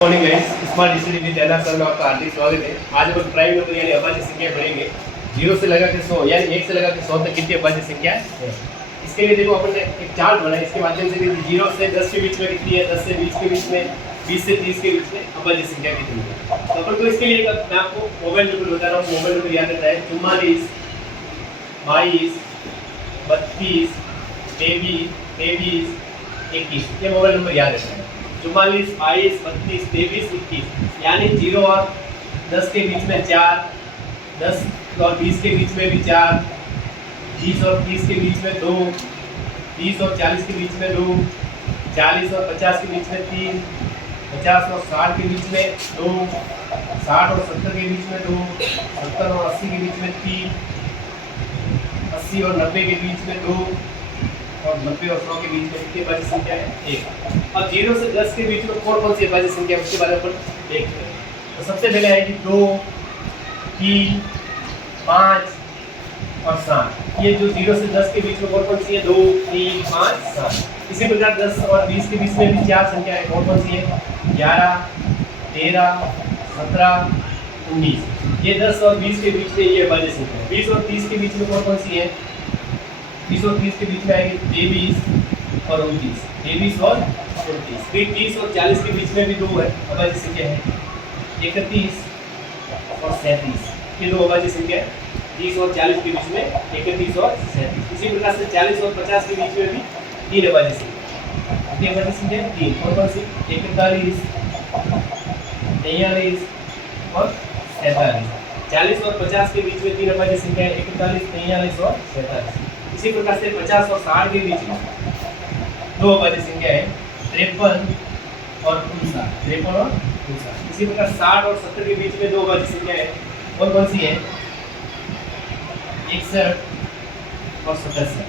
Morning guys, smart study with Ena sir में आपका हार्दिक स्वागत है। आज हम प्राइम नंबर यानी अभाज्य संख्या पढ़ेंगे। 0 से लगा के 100 यानी 1 से लगा के 100 तक कितनी अभाज्य संख्या है। इसके लिए देखो अपन ने एक चार्ट बनाया, इसके माध्यम से 0 से 10 के बीच में कितनी है, 10 से 20 के बीच में, 20 से 30 के बीच में अभाज्य संख्या कितनी है। तो अपन को इसके लिए मैं आपको मोबाइल नंबर बता रहा हूँ। मोबाइल नंबर याद रहता है 44 22 32 23 21। ये मोबाइल नंबर याद रहता है। 44 22 32 23 21 यानी 0 और 10 के बीच में 4, 10 और 20 के बीच में भी 4, 20 और 30 के बीच में 2, 30 और 40 के बीच में 2, 40 और 50 के बीच में 3, 50 और 60 के बीच में 2, 60 और 70 के बीच में 2, 70 और 80 के बीच में 3, 80 और 90 के बीच में 2 और 90 और 100 के बीच में कितनी अभाज्य संख्या है? 1। अब 0 से 10 के बीच में कौन सी अभाज्य संख्या है उसके बारे में अपन देखते हैं। तो सबसे पहले आएगी 2, 3, 5 और 7। ये जो 0 से 10 के बीच में कौन सी है? 2, 3, 5, 7। इसी प्रकार 10 और 20 के बीच में भी 4 संख्या है। कौन सी है? 11, 13, 17, 19। ये 10 और 20 के बीच में ये अभाज्य संख्या है। 20 और 30 के बीच में कौन सी है? 20 और 30 के बीच में आएगी 23 और 29। 23 और 29। फिर 30 और 40 के बीच में भी 2 है अभाज्य संख्या है, 31 और 37। ये 2 अभाज्य संख्या है। 30 और 40 के बीच में 31 और 37। इसी प्रकार से 40 और 50 के बीच में भी 3 अभाज्य संख्या। कितनी अभाज्य संख्या है? 3। कौन सी? 41, 43 और 47। 40 और 50 के बीच में 3 अभाज्य संख्या है, 41, 43 और 47। इसी प्रकार से 50 और 60 के बीच में 2 अभाज्य संख्या है, 53 और 59। 53 और 59। इसी प्रकार 60 और 70 के बीच में 2 अभाज्य संख्या है। कौन सी है? 61 और 77।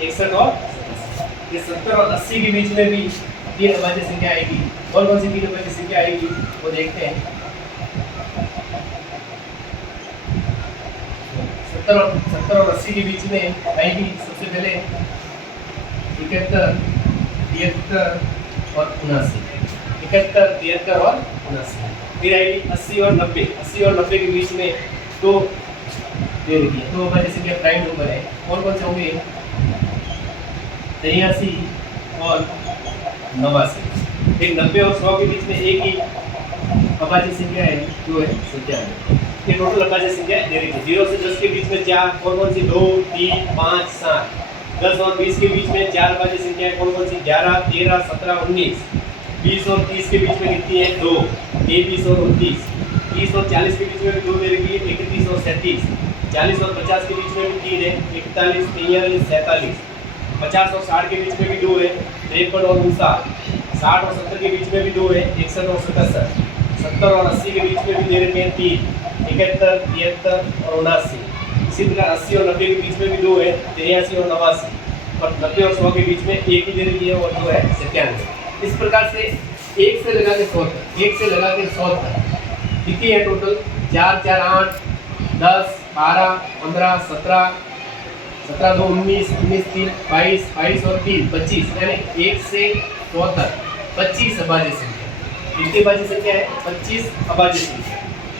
61 और 77। ये 70 और 80 के बीच में भी 3 अभाज्य संख्या आएगी। कौन सी 3 अभाज्य संख्या आएगी वो देखते हैं। 70 और 80 के बीच में आएगी सबसे पहले 71, 73 और 79। 71, 73 और 79। फिर आएगी 80 और 90। 80 और 90 के बीच में 2 दे रखी है। 2 अभाज्य संख्या प्राइम नंबर है। कौन से होंगे? 83 और 89। फिर 90 और 100 के बीच में एक ही अभाज्य संख्या है जो है 97। ये टोटल अभाज्य संख्या दे रखी है। 0 से 10 के बीच में 4। कौन सी? 2, 3, 5, 7। 10 और 20 के बीच में 4 अभाज्य संख्या है। कौन सी? 11, 13, 17, 19। 20 और 30 के बीच में कितनी है? 2, 23 और 29। 30 और 40 के बीच में भी 2 दे रखी है, 31 और 37। 40 और 50 के बीच में भी 3 है, 41, 43, 47। 50 और 60 के बीच में भी 2 है, 53 और 59। 60 और 70 के बीच में भी 2 है, 61 और 77। 70 और 80 के बीच में भी दे रखे हैं 3, 71, 73 और 79। इसी प्रकार 80 और 90 के बीच में भी 2 है, 83 और 89। और 90 और 100 के बीच में एक ही दे रखी है और जो है 97। इस प्रकार से 1 से लगा के 100 तक, 1 से लगा के 100 तक कितनी है टोटल? 4, 4, 8, 10, 12, 15, 17, 17, 2, 19, 19, 3, 22, 22 और 3, 25। यानी 1 से 100 तक 25 अभाज्य संख्या। कितनी अभाज्य संख्या है? 25 अभाज्य संख्या।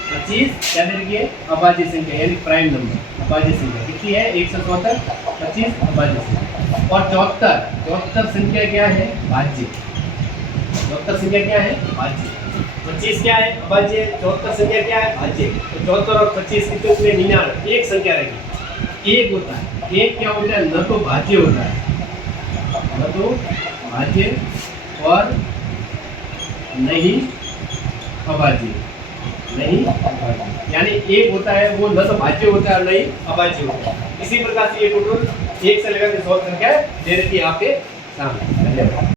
25 क्या दे रखी है? अभाज्य संख्या यानी प्राइम नंबर अभाज्य संख्या कितनी है? 1 से 100 तक 25 अभाज्य संख्या। और 74 संख्या क्या है? भाज्य। 74 संख्या क्या है? भाज्य। 25 क्या है? अभाज्य। 74 संख्या क्या है? भाज्य। तो 74 और 25 कितने हुए? 99। एक संख्या रहेगी, एक होता है। एक क्या होता है? न तो भाज्य होता है, न तो भाज्य और नहीं अभाज्य। नहीं अभाज्य यानी एक होता है वो न तो भाज्य होता है और नहीं अभाज्य होता है। इसी प्रकार से ये टोटल 1 से लेकर 100 संख्या दे रखी है आपके सामने। धन्यवाद।